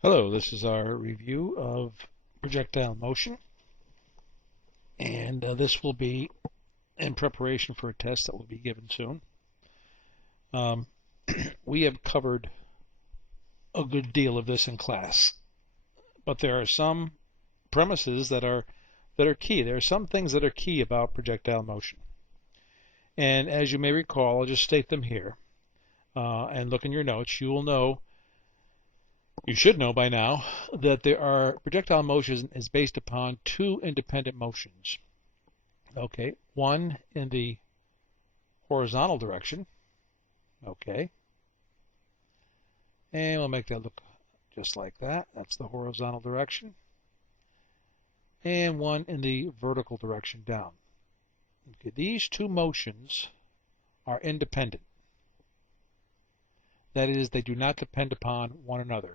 Hello, this is our review of projectile motion, and this will be in preparation for a test that will be given soon. Um, we have covered a good deal of this in class, but there are some premises that are key. There are some things that are key about projectile motion, and as you may recall, I'll just state them here. And look in your notes. You should know by now that projectile motion is based upon two independent motions. Okay, one in the horizontal direction. Okay, and we'll make that look just like that. That's the horizontal direction. And one in the vertical direction down. Okay, these two motions are independent. That is, they do not depend upon one another.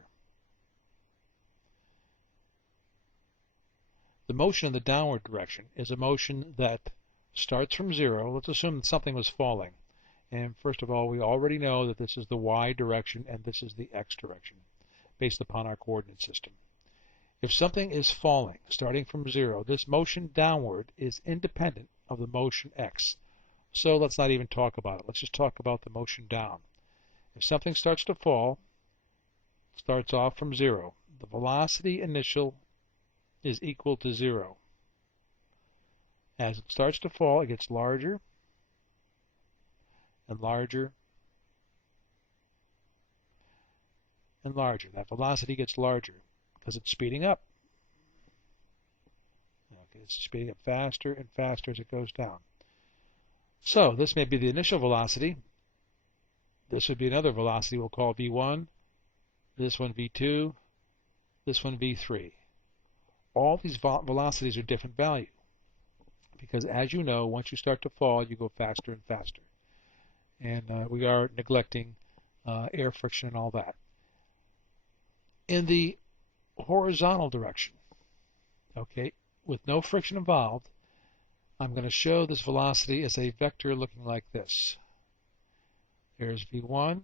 The motion in the downward direction is a motion that starts from zero. Let's assume that something was falling. And first of all, we already know that this is the y direction and this is the x direction based upon our coordinate system. If something is falling, starting from zero, this motion downward is independent of the motion x. So let's not even talk about it. Let's just talk about the motion down. If something starts to fall, starts off from zero, the velocity initial is equal to zero. As it starts to fall, it gets larger and larger and larger. That velocity gets larger because it's speeding up. Okay, it's speeding up faster and faster as it goes down. So this may be the initial velocity. This would be another velocity we'll call v1, this one v2, this one v3. All these velocities are different value because, as you know, once you start to fall, you go faster and faster. And we are neglecting air friction and all that. In the horizontal direction, okay, with no friction involved, I'm going to show this velocity as a vector looking like this. There's v1.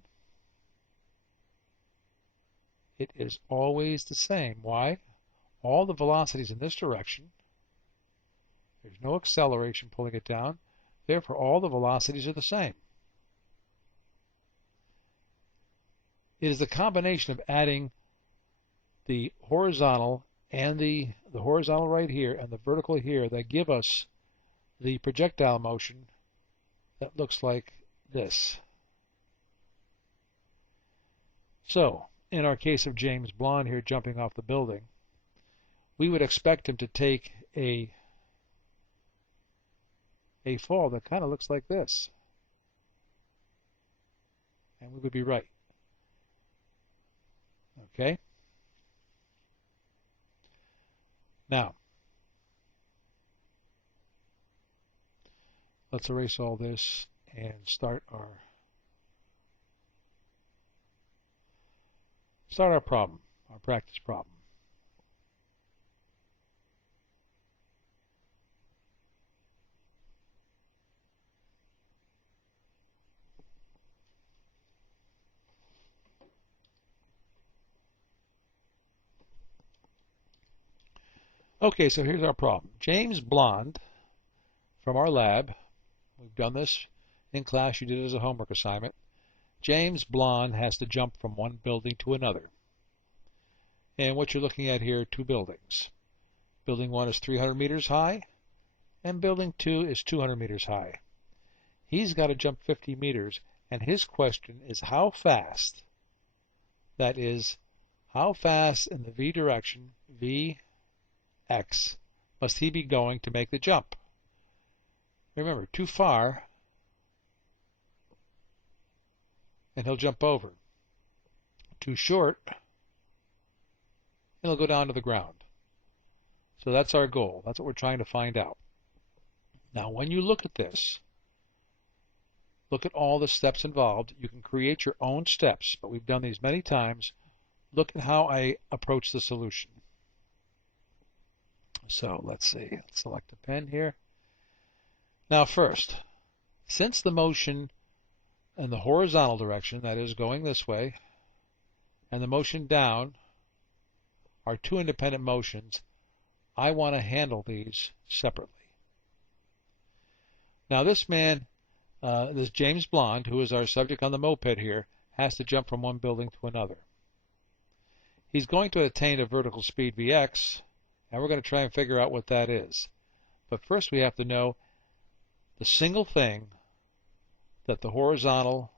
It is always the same. Why? All the velocities in this direction. There's no acceleration pulling it down. Therefore, all the velocities are the same. It is the combination of adding the horizontal and the horizontal right here and the vertical here that give us the projectile motion that looks like this. So, in our case of James Blonde here jumping off the building, we would expect him to take a fall that kind of looks like this. And we would be right. Okay? Now, let's erase all this and start our problem, our practice problem. Okay, so here's our problem. James Blonde from our lab, we've done this in class, you did it as a homework assignment. James Blonde has to jump from one building to another. And what you're looking at here are two buildings. Building 1 is 300 meters high, and building 2 is 200 meters high. He's got to jump 50 meters, and his question is how fast, that is, how fast in the v direction, vx, must he be going to make the jump? Remember, too far, and he'll jump over. Too short, and he'll go down to the ground. So that's our goal. That's what we're trying to find out. Now, when you look at this, look at all the steps involved. You can create your own steps, but we've done these many times. Look at how I approach the solution. So let's see. Let's select a pen here. Now first, since the motion in the horizontal direction, that is going this way, and the motion down are two independent motions. I want to handle these separately. Now this man, this James Blonde, who is our subject on the moped here, has to jump from one building to another. He's going to attain a vertical speed Vx, and we're going to try and figure out what that is. But first we have to know the single thing that the horizontal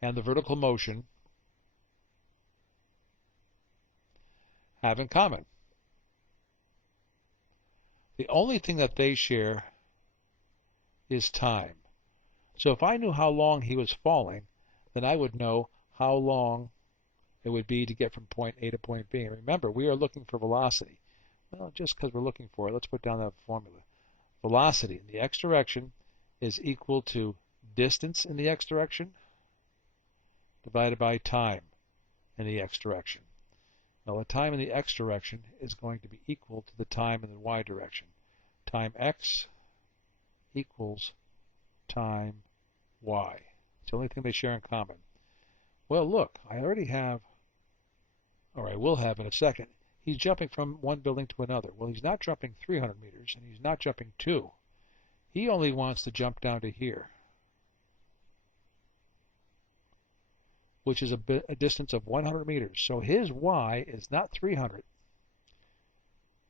and the vertical motion have in common. The only thing that they share is time. So if I knew how long he was falling, then I would know how long it would be to get from point A to point B. And remember, we are looking for velocity. Well, just because we're looking for it, let's put down that formula. Velocity in the x direction is equal to distance in the x direction divided by time in the x direction. Now the time in the x direction is going to be equal to the time in the y direction. Time x equals time y. It's the only thing they share in common. Well, look, I already have, or I will have in a second, he's jumping from one building to another. Well, he's not jumping 300 meters, and he's not jumping 2. He only wants to jump down to here, which is a distance of 100 meters. So his y is not 300.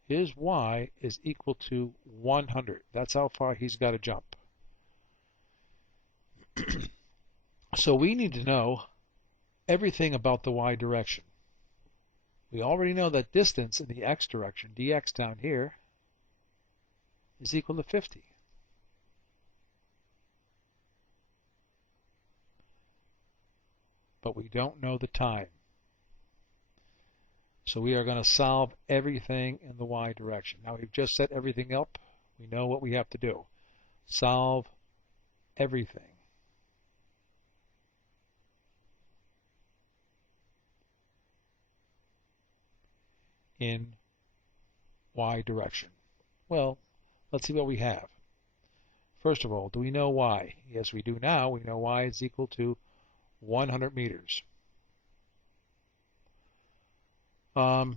His y is equal to 100. That's how far he's got to jump. So we need to know everything about the y direction. We already know that distance in the x direction, dx down here, is equal to 50. But we don't know the time. So we are going to solve everything in the y direction. Now we've just set everything up. We know what we have to do. Solve everything. In y direction. Well, let's see what we have. First of all, do we know y? Yes, we do now. We know y is equal to 100 meters. Do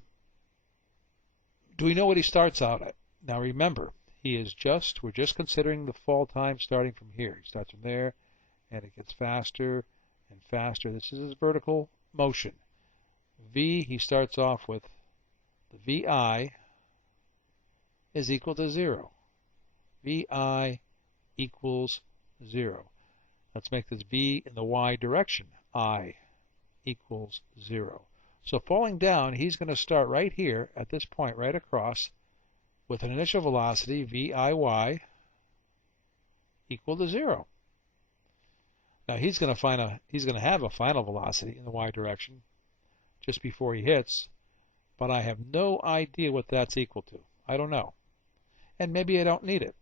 we know what he starts out at? Now remember, we're just considering the fall time starting from here. He starts from there, and it gets faster and faster. This is his vertical motion. V, he starts off with the VI is equal to 0. VI equals 0. Let's make this V in the y direction. I equals 0. So falling down, he's going to start right here at this point, right across, with an initial velocity, VIY, equal to 0. Now he's going to have a final velocity in the y direction just before he hits, but I have no idea what that's equal to. I don't know. And maybe I don't need it.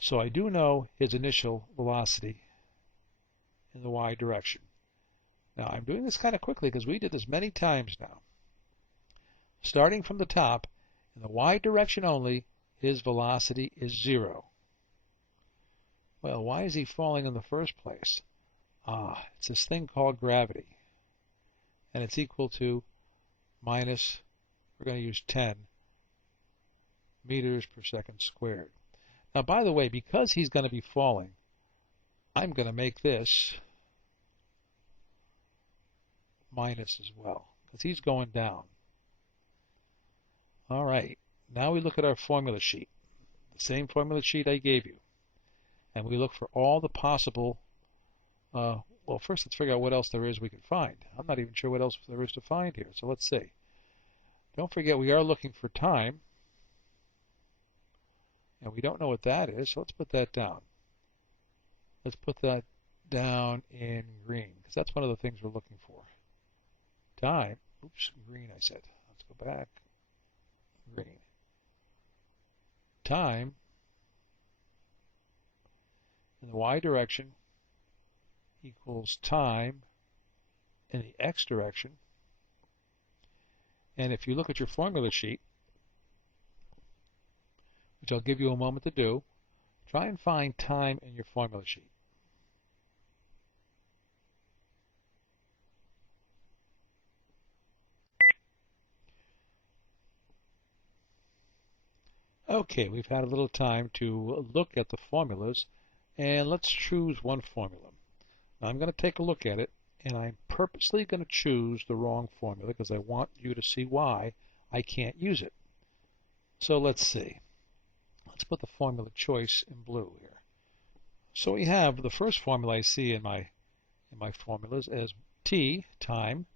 So I do know his initial velocity in the y direction. Now I'm doing this kind of quickly because we did this many times now. Starting from the top, in the y direction only, his velocity is 0. Well, why is he falling in the first place? It's this thing called gravity. And it's equal to minus, we're going to use 10 meters per second squared. Now, by the way, because he's going to be falling, I'm going to make this minus as well, because he's going down. All right, now we look at our formula sheet, the same formula sheet I gave you, and we look for all the possible, well, first let's figure out what else there is we can find. I'm not even sure what else there is to find here, so let's see. Don't forget we are looking for time, and we don't know what that is, so let's put that down. Let's put that down in green, because that's one of the things we're looking for. Time, oops, green I said. Let's go back. Green. Time in the y direction equals time in the x direction. And if you look at your formula sheet, which I'll give you a moment to do, try and find time in your formula sheet. Okay, we've had a little time to look at the formulas, and let's choose one formula. Now I'm going to take a look at it, and I'm purposely going to choose the wrong formula because I want you to see why I can't use it. So let's see. Let's put the formula choice in blue here. So we have the first formula I see in my formulas as t, time,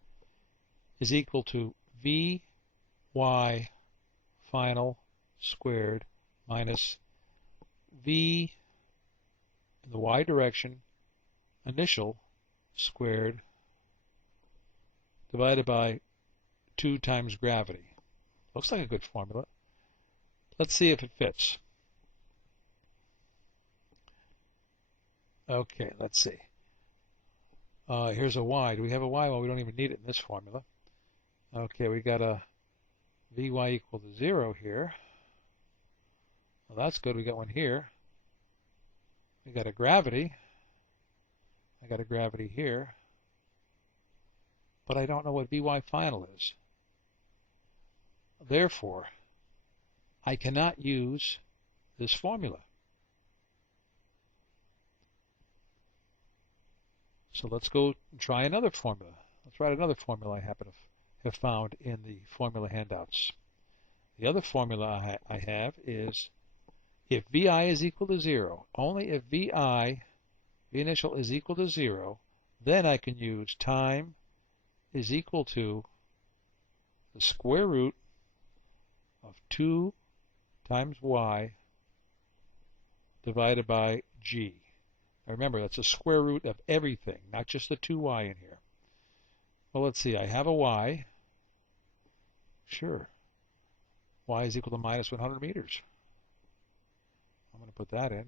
is equal to vy final squared minus v in the y direction initial squared divided by 2 times gravity. Looks like a good formula. Let's see if it fits. Okay, let's see. Here's a y. Do we have a y? Well, we don't even need it in this formula. Okay, we got a vy equal to 0 here. Well, that's good. We got one here. We got a gravity. I got a gravity here. But I don't know what vy final is. Therefore, I cannot use this formula. So let's go and try another formula. Let's write another formula I happen to have found in the formula handouts. The other formula I have is if vi is equal to 0, only if v initial is equal to 0, then I can use time is equal to the square root of 2 times y divided by g. Now remember, that's a square root of everything, not just the 2y in here. Well, let's see. I have a y. Sure. Y is equal to minus 100 meters. I'm going to put that in.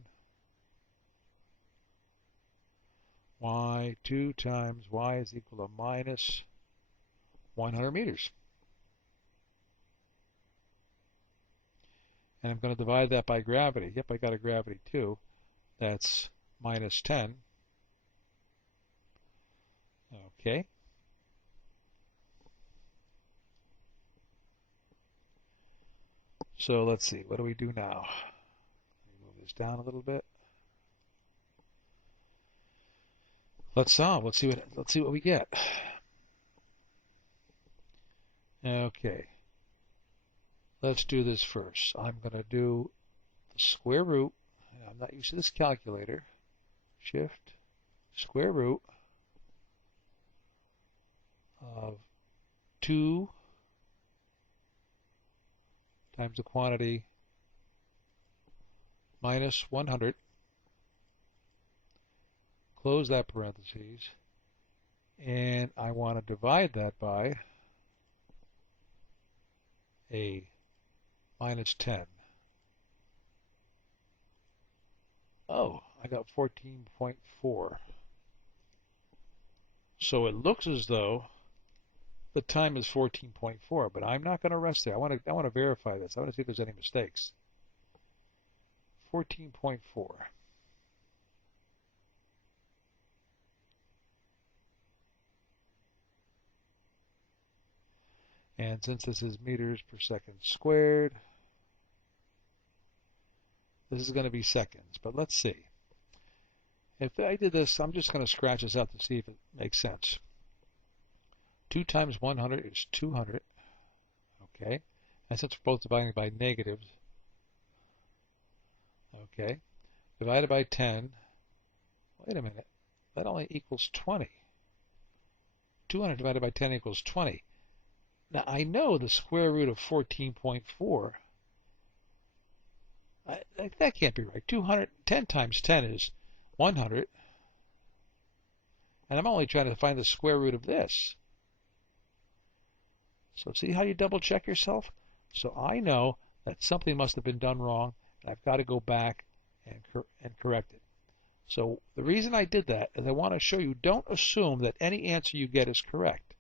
Y, 2 times y is equal to minus 100 meters. And I'm going to divide that by gravity. Yep, I got a gravity too. That's minus 10. Okay. So let's see. What do we do now? Move this down a little bit. Let's solve. Let's see what we get. Okay. Let's do this first. I'm going to do the square root. I'm not used to this calculator. Shift square root of 2 times the quantity minus 100. Close that parentheses. And I want to divide that by a minus 10. Oh, I got 14.4. So it looks as though the time is 14.4, but I'm not going to rest there. I want to verify this. I want to see if there's any mistakes. 14.4. And since this is meters per second squared, this is going to be seconds. But let's see. If I did this, I'm just going to scratch this out to see if it makes sense. 2 times 100 is 200. Okay. And since we're both dividing by negatives, okay, divided by 10, wait a minute, that only equals 20. 200 divided by 10 equals 20. Now I know the square root of 14.4. That can't be right. 10 times 10 is 100. And I'm only trying to find the square root of this. So see how you double check yourself? So I know that something must have been done wrong, and I've got to go back and correct it. So the reason I did that is I want to show you, don't assume that any answer you get is correct.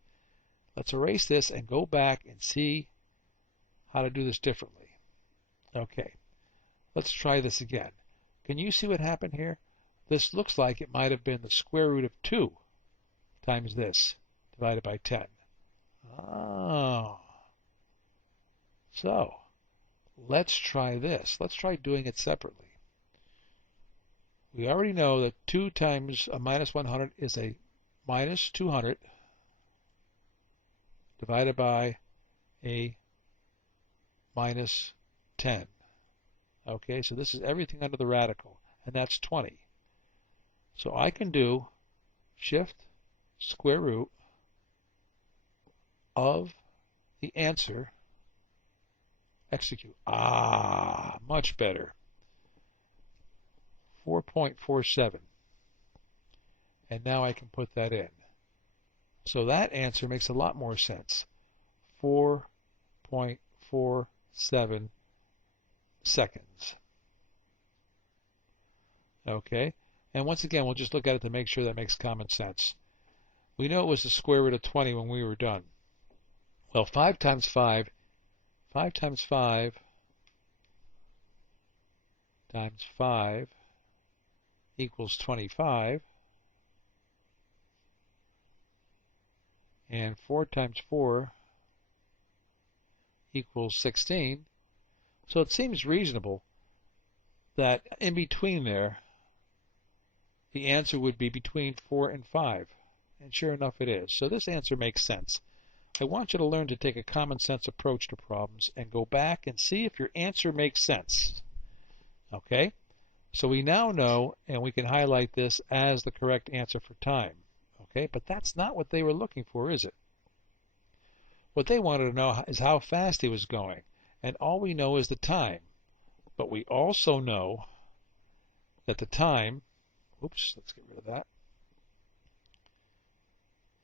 Let's erase this and go back and see how to do this differently. Okay, let's try this again. Can you see what happened here? This looks like it might have been the square root of 2 times this divided by 10. Oh. So, Let's try this. Let's try doing it separately. We already know that 2 times a minus 100 is a minus 200 divided by a minus 10. Okay, so this is everything under the radical, and that's 20. So I can do shift square root of the answer, execute. Much better. 4.47. And now I can put that in. So that answer makes a lot more sense. 4.47 seconds. Okay, and once again, we'll just look at it to make sure that makes common sense. We know it was the square root of 20 when we were done. Well, 5 times 5 times 5 times 5 equals 25. And 4 times 4 equals 16. So it seems reasonable that in between there, the answer would be between 4 and 5. And sure enough, it is. So this answer makes sense. I want you to learn to take a common sense approach to problems and go back and see if your answer makes sense. Okay? So we now know, and we can highlight this as the correct answer for time. Okay? But that's not what they were looking for, is it? What they wanted to know is how fast he was going. And all we know is the time. But we also know that the time, oops, let's get rid of that,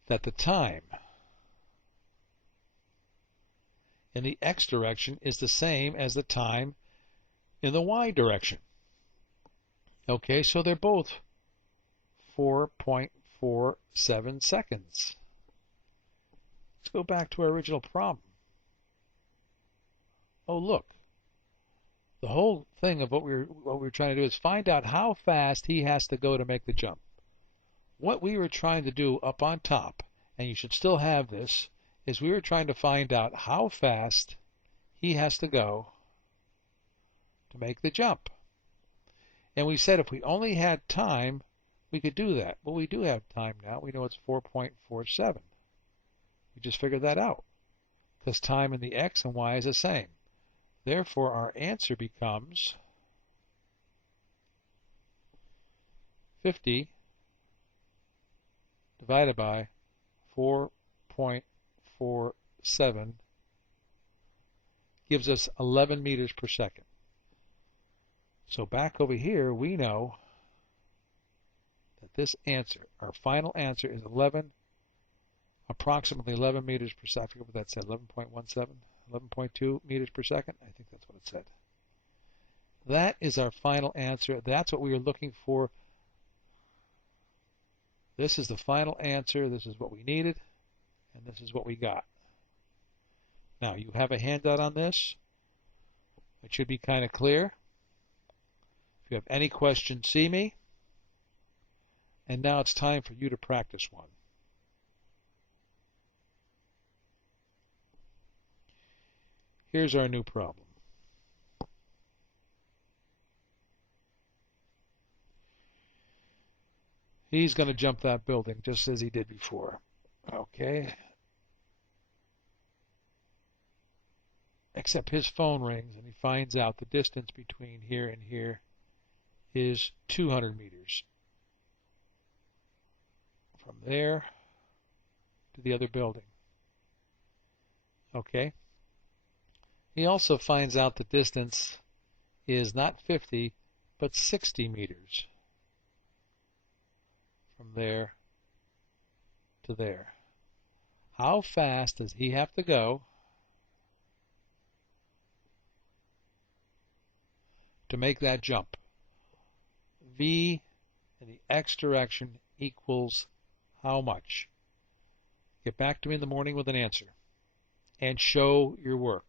that the time in the x direction is the same as the time in the y direction. Okay, so they're both 4.47 seconds. Let's go back to our original problem. Oh, look. The whole thing of what we're trying to do is find out how fast he has to go to make the jump. What we were trying to do up on top, and you should still have this, is we were trying to find out how fast he has to go to make the jump. And we said if we only had time, we could do that. Well, we do have time now. We know it's 4.47. We just figured that out because time in the x and y is the same. Therefore, our answer becomes 50 divided by 4.47 gives us 11 meters per second. So back over here, we know that this answer, our final answer, is approximately 11 meters per second. I forget what that said, 11.17, 11.2 meters per second. I think that's what it said. That is our final answer. That's what we were looking for. This is the final answer. This is what we needed, and this is what we got. Now, you have a handout on this. It should be kind of clear. If you have any questions, see me. And now it's time for you to practice one. Here's our new problem. He's going to jump that building just as he did before. Okay. Except his phone rings and he finds out the distance between here and here is 200 meters. From there to the other building. Okay. He also finds out the distance is not 50, but 60 meters. From there to there. How fast does he have to go to make that jump? V in the x direction equals how much? Get back to me in the morning with an answer and show your work.